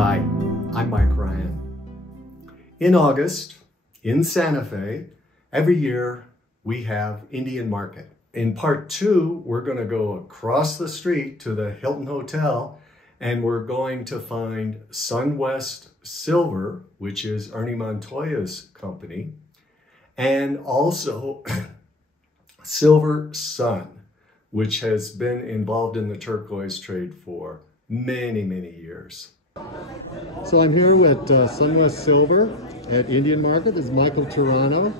Hi, I'm Mike Ryan. In August, in Santa Fe, every year we have Indian Market. In part 2, we're going to go across the street to the Hilton Hotel and we're going to find Sunwest Silver, which is Ernie Montoya's company, and also Silver Sun, which has been involved in the turquoise trade for many, many years. So I'm here with Sunwest Silver at Indian Market. This is Michael Turano.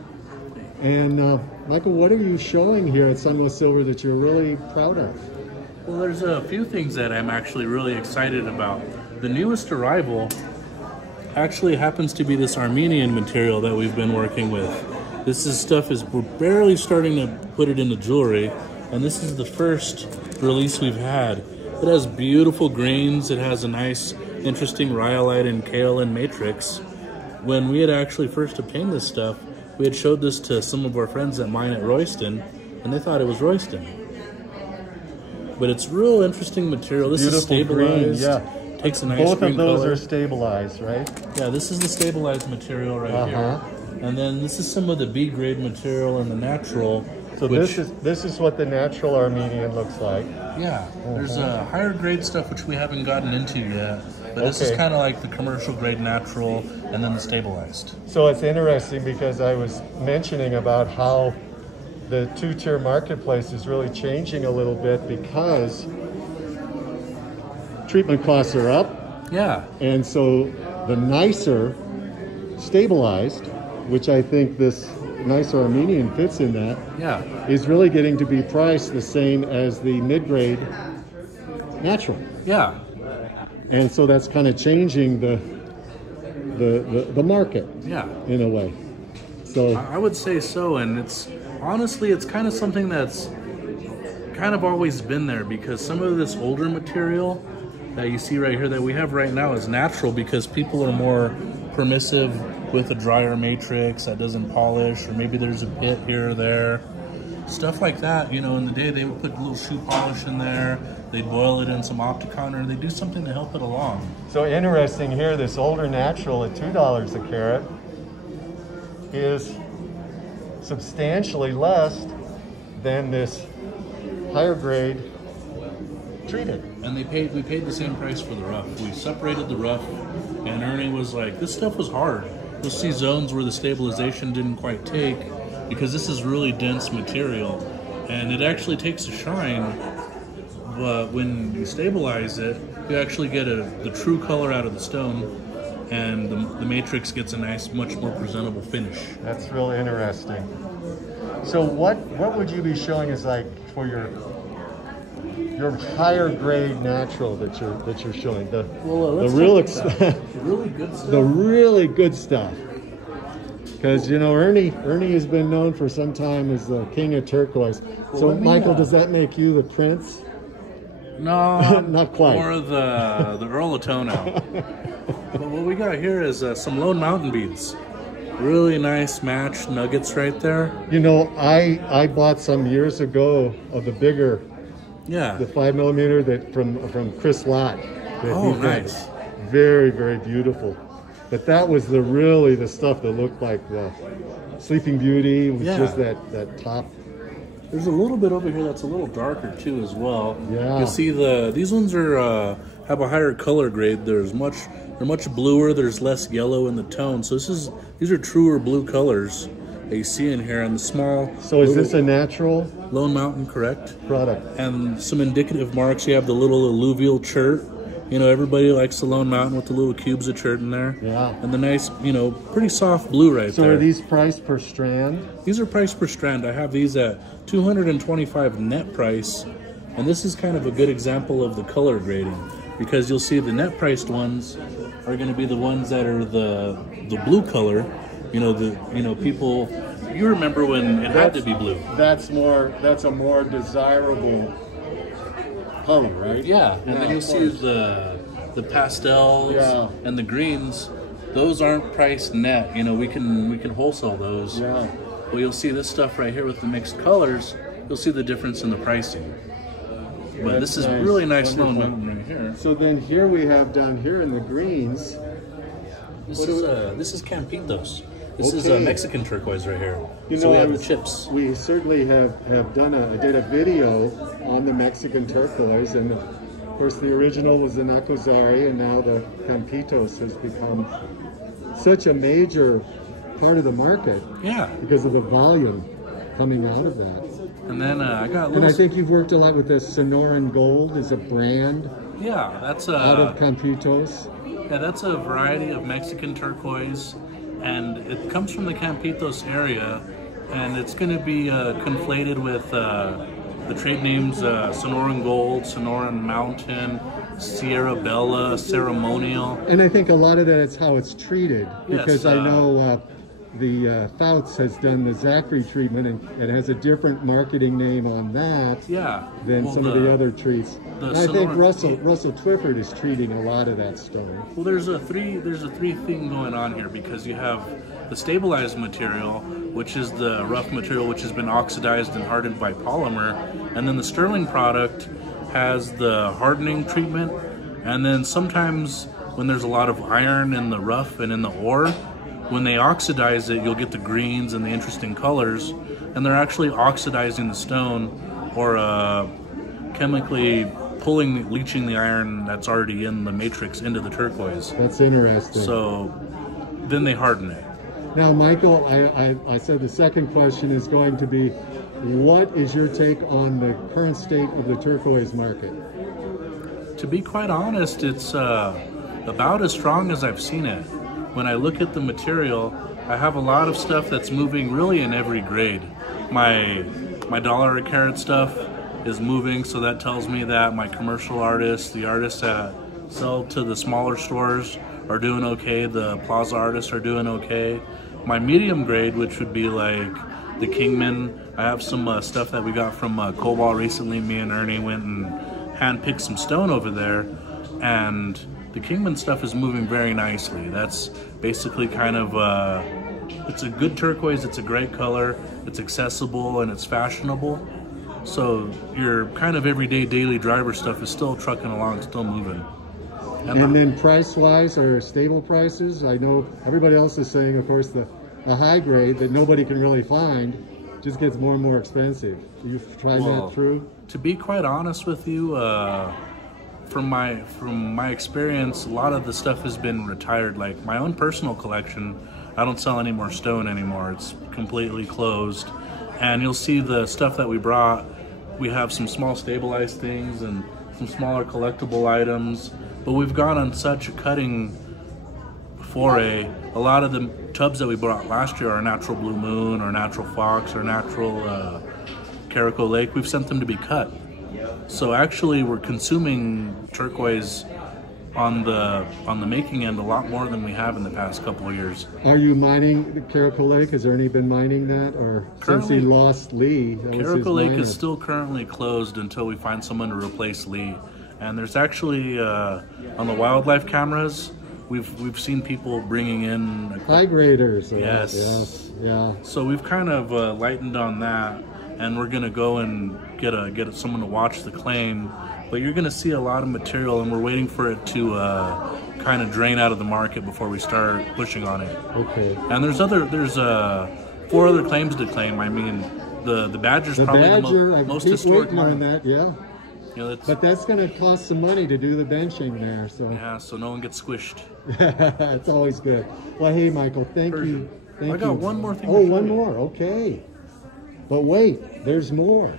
And Michael, what are you showing here at Sunwest Silver that you're really proud of? Well, there's a few things that I'm actually really excited about. The newest arrival actually happens to be this Armenian material that we've been working with. We're barely starting to put it into jewelry, and this is the first release we've had. It has beautiful greens. It has a nice, interesting rhyolite and kaolin matrix. When we had actually first obtained this stuff, we had showed this to some of our friends that mine at Royston, and they thought it was Royston. But it's real interesting material. This is stabilized. Green, yeah. Takes a nice Both green of those color. are stabilized, right? Yeah, this is the stabilized material right here. And then this is some of the B grade material and the natural. So this is what the natural Armenian looks like. Yeah, there's a higher grade stuff which we haven't gotten into yet. But this is kind of like the commercial grade natural and then the stabilized. So it's interesting because I was mentioning about how the two-tier marketplace is really changing a little bit because treatment costs are up. Yeah. And so the nicer stabilized, which I think this nicer Armenian fits in that, is really getting to be priced the same as the mid-grade natural. Yeah. And so that's kind of changing the market, in a way. So I would say so, and it's honestly kind of something that's kind of always been there, because some of this older material that you see right here that we have right now is natural because people are more permissive with a drier matrix that doesn't polish, or maybe there's a pit here or there. Stuff like that, you know, in the day they would put a little shoe polish in there, they'd boil it in some Opticon, or they'd do something to help it along. So interesting here, this older natural at $2 a carat is substantially less than this higher grade treated. And we paid the same price for the rough. We separated the rough, and Ernie was like, this stuff was hard. You'll see zones where the stabilization didn't quite take, because this is really dense material, and it actually takes a shine, but when you stabilize it, you actually get the true color out of the stone, and the matrix gets a nice, much more presentable finish. That's real interesting. So what would you be showing us, like, for your higher grade natural that you're showing? The really good stuff. The really good stuff. Because, you know, Ernie has been known for some time as the king of turquoise. So, Michael, does that make you the prince? No, not quite. More the Earl of Tono. But what we got here is some Lone Mountain beads. Really nice matched nuggets right there. You know, I bought some years ago of the bigger, the 5mm that from Chris Lott. Oh, nice. Very, very beautiful. But that was really the stuff that looked like the Sleeping Beauty with just that top. There's a little bit over here that's a little darker too as well. Yeah. You see these ones are have a higher color grade. They're much bluer. There's less yellow in the tone. So these are truer blue colors that you see in here, and the small. So is this a natural? Lone Mountain, correct? Product. And some indicative marks. You have the little alluvial chert. You know, everybody likes the Lone Mountain with the little cubes of chert in there. Yeah. And the nice, you know, pretty soft blue right there. So are these priced per strand? These are priced per strand. I have these at $225 net price. And this is kind of a good example of the color grading, because you'll see the net priced ones are going to be the ones that are the blue color. You know, people, you remember when it had to be blue. That's a more desirable color, right? Yeah, and then you'll see the pastels and the greens. Those aren't priced net. You know, we can wholesale those. Yeah. Well, you'll see this stuff right here with the mixed colors. You'll see the difference in the pricing. But this is nice. really nice slow Wonderful. mountain right here. So then here we have down here in the greens. This is Campitos. This is Okay. Mexican turquoise right here. You So know, we have the chips. We certainly have did a video on the Mexican turquoise, and of course the original was the Nacozari, and now the Campitos has become such a major part of the market Yeah. because of the volume coming out of that. And then I got And little... I think you've worked a lot with this Sonoran Gold as a brand Yeah, that's out of Campitos. Yeah, that's a variety of Mexican turquoise, and it comes from the Campitos area, and it's going to be conflated with the trade names Sonoran Gold, Sonoran Mountain, Sierra Bella, Ceremonial. And I think a lot of that is how it's treated, Yes, because I know the Fouts has done the Zachary treatment, and it has a different marketing name on that Yeah. than well, some of the other treats. the And I think Sonoran- Russell Twyford is treating a lot of that stone. Well, there's a three thing going on here, because you have the stabilized material, which is the rough material which has been oxidized and hardened by polymer, and then the sterling product has the hardening treatment, and then sometimes when there's a lot of iron in the rough and in the ore, when they oxidize it, you'll get the greens and the interesting colors, and they're actually oxidizing the stone, or chemically leaching the iron that's already in the matrix into the turquoise. That's interesting. So then they harden it. Now, Michael, I said the second question is going to be, what is your take on the current state of the turquoise market? To be quite honest, it's about as strong as I've seen it. When I look at the material, I have a lot of stuff that's moving really in every grade. My $1 a carat stuff is moving, so that tells me that my commercial artists, the artists that sell to the smaller stores, are doing okay. The plaza artists are doing okay. My medium grade, which would be like the Kingman, I have some stuff that we got from Cobalt recently. Me and Ernie went and handpicked some stone over there, and the Kingman stuff is moving very nicely. That's basically kind of, it's a good turquoise, it's a great color, it's accessible, and it's fashionable. So your kind of everyday daily driver stuff is still trucking along, still moving. And then price-wise, are stable prices? I know everybody else is saying, of course, the high grade that nobody can really find just gets more and more expensive. You've tried that through? To be quite honest with you, from my experience, a lot of the stuff has been retired. Like my own personal collection, I don't sell any more stone anymore. It's completely closed. And you'll see the stuff that we brought. We have some small stabilized things and some smaller collectible items, but we've gone on such a cutting foray. A lot of the tubs that we brought last year are natural Blue Moon or natural Fox or natural Caraco Lake. We've sent them to be cut. So actually we're consuming turquoise on the making end a lot more than we have in the past couple of years. Are you mining the Caraco Lake? Has Ernie been mining that? Or Currently, since he lost Lee? Caraco Lake is still currently closed until we find someone to replace Lee. And there's actually, on the wildlife cameras, we've seen people bringing in high graders. Yes. Yeah. So we've kind of lightened on that, and we're gonna go and get someone to watch the claim. But you're gonna see a lot of material, and we're waiting for it to kind of drain out of the market before we start pushing on it. Okay. And there's 4 other claims to claim. I mean, the Badger's probably the most historic one. one. That, yeah. You know, but that's going to cost some money to do the benching there. So yeah, so no one gets squished. It's always good. Well, hey, Michael, thank you. I got one more thing. Oh, one more. Okay. But wait, there's more.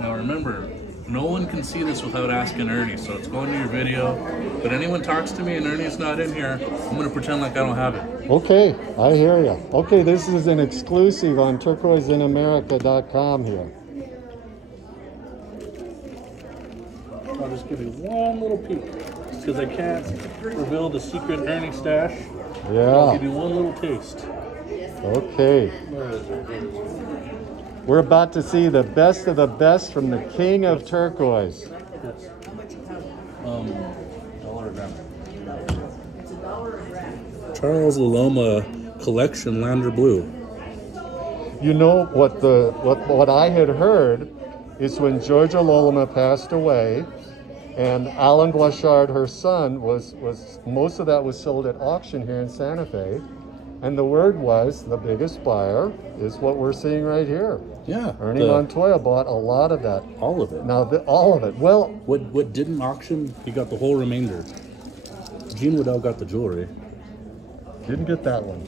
Now remember, no one can see this without asking Ernie, so it's going to your video. But anyone talks to me and Ernie's not in here, I'm going to pretend like I don't have it. Okay, I hear you. Okay, this is an exclusive on turquoiseinamerica.com here. I'll just give you one little peek, because I can't reveal the secret Ernie stash. Yeah. I'll give you one little taste. Okay. We're about to see the best of the best from the king of turquoise. Yes. $1 a gram. Charles Laloma Collection Lander Blue. you know what I had heard is when Georgia Loloma passed away, and Alan Blanchard, her son, was most of that was sold at auction here in Santa Fe, and the word was the biggest buyer is what we're seeing right here. Yeah, Ernie Montoya bought a lot of that. All of it. Now, all of it. Well, what didn't auction, he got the whole remainder. Gene Waddell got the jewelry. Didn't get that one.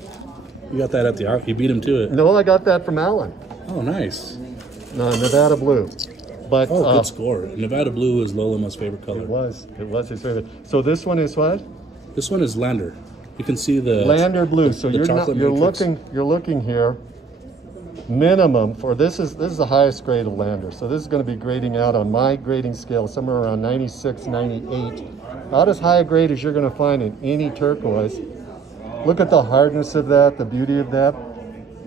You got that at the auction. You beat him to it. No, I got that from Alan. Oh, nice. No, Nevada Blue. But good score. Nevada Blue is Loloma's favorite color. It was his favorite. So this one is what? This one is Lander. You can see the Lander Blue. So you're matrix. looking here. Minimum for this is the highest grade of Lander. So this is going to be grading out on my grading scale somewhere around 96, 98. About as high a grade as you're going to find in any turquoise. Look at the hardness of that, the beauty of that.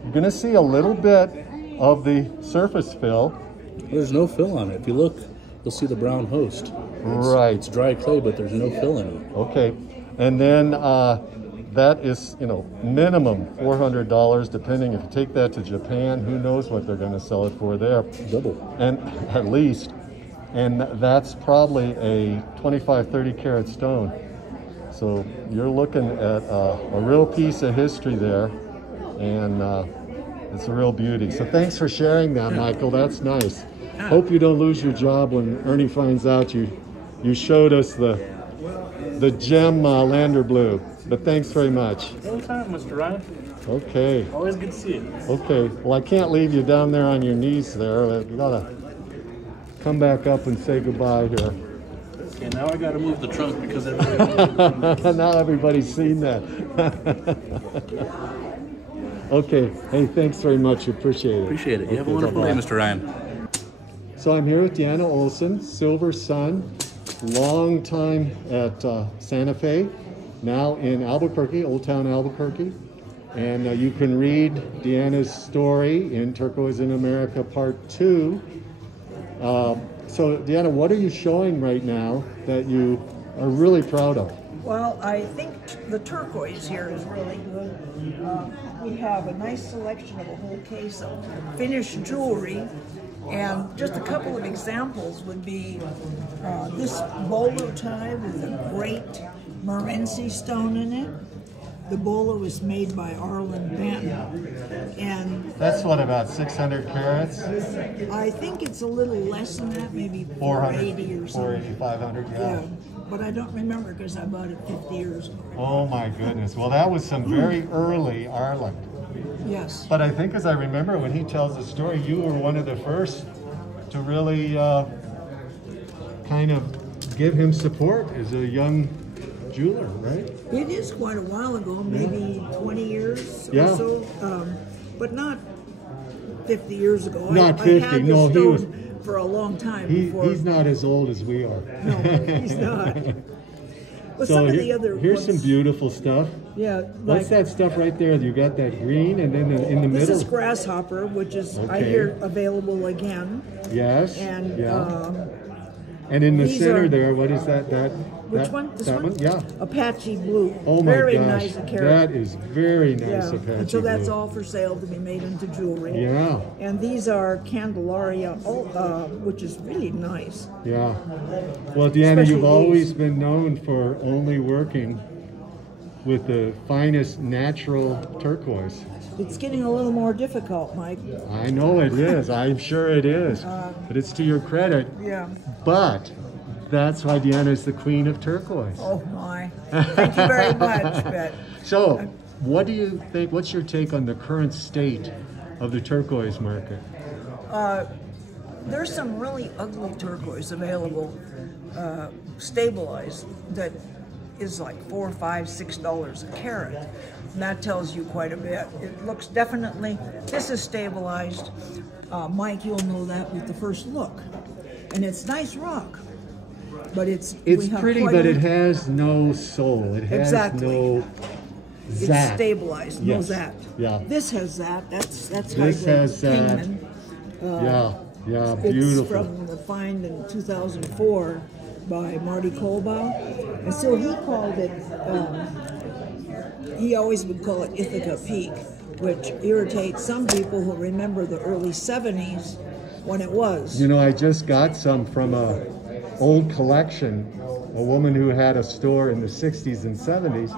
You're going to see a little bit of the surface fill. There's no fill on it. If you look, you'll see the brown host. Right. It's dry clay, but there's no fill in it. Okay. And then that is, minimum $400, depending. If you take that to Japan, who knows what they're going to sell it for there. Double. And at least. And that's probably a 25, 30 carat stone. So you're looking at a real piece of history there. And it's a real beauty. So thanks for sharing that, Michael. That's nice. Hope you don't lose your job when Ernie finds out you showed us the gem Lander Blue. But thanks very much. Anytime, Mr. Ryan. Okay. Always good to see you. Okay. Well, I can't leave you down there on your knees there. You gotta come back up and say goodbye here. Okay, now I gotta move the trunk because everybody... Now everybody's seen that. Okay. Hey, thanks very much. Appreciate it. Appreciate it. You have a wonderful day, Mr. Ryan. So I'm here with Deana Olsen, Silver Sun, long time at Santa Fe, now in Albuquerque, Old Town Albuquerque. And you can read Deanna's story in Turquoise in America Part 2. So Deanna, what are you showing right now that you are really proud of? Well, I think the turquoise here is really good. We have a nice selection of a whole case of finished jewelry, and just a couple of examples would be this bolo tie with a great Morenci stone in it. The bolo was made by Arlen Benton, and that's what, about 600 carats? I think it's a little less than that, maybe 480 or something. 480, 500, yeah. But I don't remember because I bought it 50 years ago. Oh my goodness. Well, that was some very early Arlen. Yes. But I think, as I remember, when he tells the story, you were one of the first to really kind of give him support as a young jeweler, right? It is quite a while ago, maybe 20 years or so, but not 50 years ago. Not I 50, had no, he was for a long time before. He's not as old as we are. No, he's not. Well, So some of the other here's ones, some beautiful stuff. Yeah. What's that stuff right there? You got that green, and then in the middle. This is grasshopper, which is, I Okay. hear, available again. Yes. And and in the these center are- there, what is that? which one? This that one? Yeah. Apache blue. Oh my Very gosh. nice a carat. That is very nice, Yeah, Apache and so that's blue. all for sale to be made into jewelry. Yeah. And these are Candelaria, which is really nice. Yeah. Well, Deanna, Especially you've always these. been known for only working with the finest natural turquoise. It's getting a little more difficult, Mike. I know it is. I'm sure it is. But it's to your credit. Yeah. But that's why Deanna is the queen of turquoise. Oh my. Thank you very much, Bet. So, what do you think? What's your take on the current state of the turquoise market? There's some really ugly turquoise available, stabilized, that is like $4, $5, $6 a carat. And that tells you quite a bit. It looks definitely, this is stabilized. Mike, you'll know that with the first look. And it's nice rock. But it's pretty, but it has no soul. It has no It's zap. stabilized, no Yes. zap. Yeah. This has that. That's This has that. Kingman. Yeah, It's beautiful. from the find in 2004 by Marty Kolbaugh. And so he called it, he always would call it Ithaca Peak. which irritates some people who remember the early 70s when it was. You know, I just got some from a old collection, a woman who had a store in the 60s and 70s.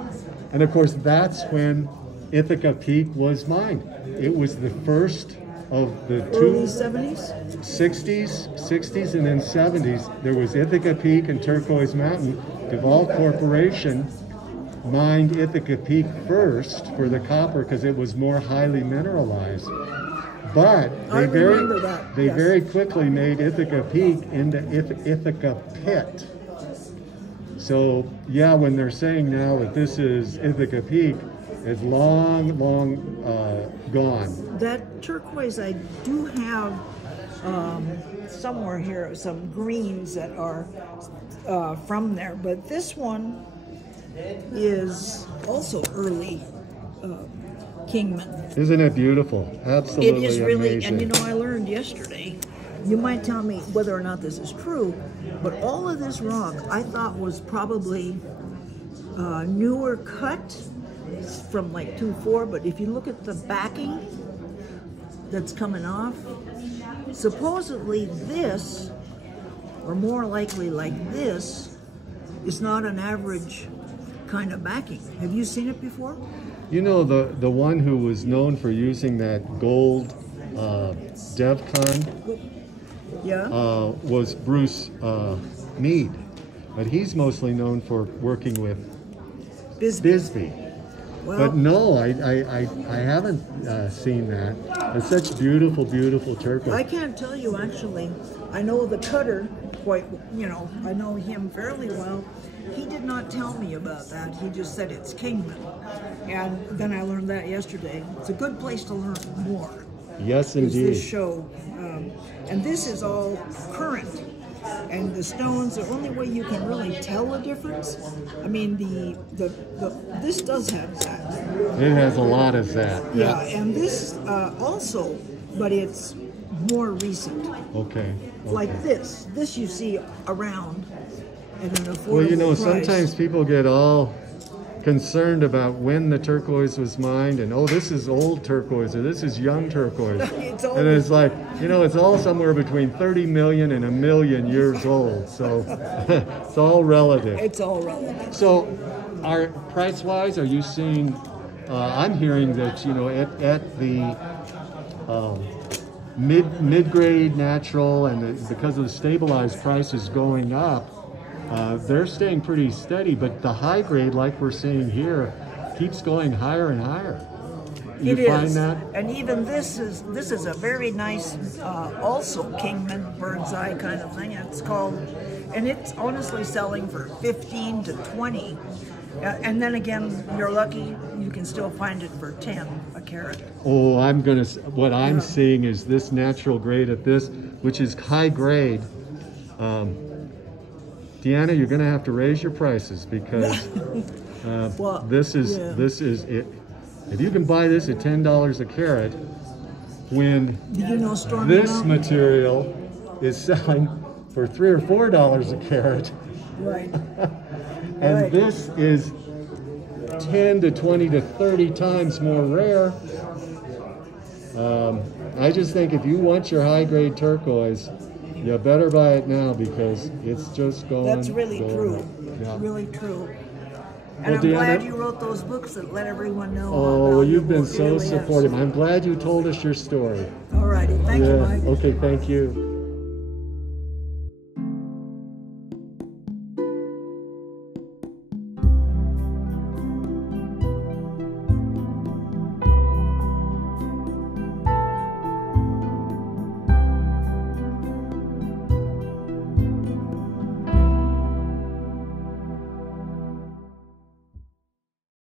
And of course, that's when Ithaca Peak was mined. It was the first of the early 70s? 60s and then 70s. There was Ithaca Peak and Turquoise Mountain. Duval Corporation mined Ithaca Peak first for the copper because it was more highly mineralized. But they very quickly made Ithaca Peak into Ithaca Pit. So yeah, when they're saying now that this is Ithaca Peak, it's long gone. That turquoise, I do have somewhere here some greens that are from there, but this one is also early Kingman. Isn't it beautiful? Absolutely it is really amazing. And you know, I learned yesterday, you might tell me whether or not this is true, but all of this rock I thought was probably newer cut from like 2-4, but if you look at the backing that's coming off, supposedly this, or more likely like this, is not an average kind of backing. Have you seen it before? You know, the one who was known for using that gold DevCon was Bruce Mead, but he's mostly known for working with Bisbee. Well, but no, I haven't seen that. It's such beautiful, beautiful turquoise. I can't tell you actually. I know the cutter quite, you know, I know him fairly well. He did not tell me about that. He just said it's Kingman. And then I learned that yesterday. It's a good place to learn more. Yes, indeed. This show. And this is all current. And the stones, the only way you can really tell the difference, I mean, this does have that. It has a lot of that. Yeah, and this also, but it's more recent. Okay. Like this. This you see around at an affordable Well, you know, price. sometimes people get all concerned about when the turquoise was mined and, oh, this is old turquoise or this is young turquoise. And it's like, you know, it's all somewhere between 30 million and 1 million years old. So it's all relative. It's all relative. So price-wise, are you seeing, I'm hearing that, you know, at the mid-grade natural and because of the stabilized prices going up, they're staying pretty steady, but the high grade, like we're seeing here, keeps going higher and higher. You find that? And even this is a very nice, also Kingman bird's eye kind of thing. It's called, and it's honestly selling for 15 to 20. And then again, you're lucky, you can still find it for 10 a carat. Oh, what I'm seeing is this natural grade at this, which is high grade. Deanna, you're going to have to raise your prices because well, this is it. If you can buy this at $10 a carat, when this material is selling for $3 or $4 a carat, right? and this is 10 to 20 to 30 times more rare. I just think if you want your high-grade turquoise, you better buy it now because it's just going. That's really true. Yeah. Really true. And Well, I'm glad Deanna, you wrote those books that let everyone know. oh, you've been it so really is. supportive. I'm glad you told us your story. All righty. Thank you, Mike. Okay, thank you.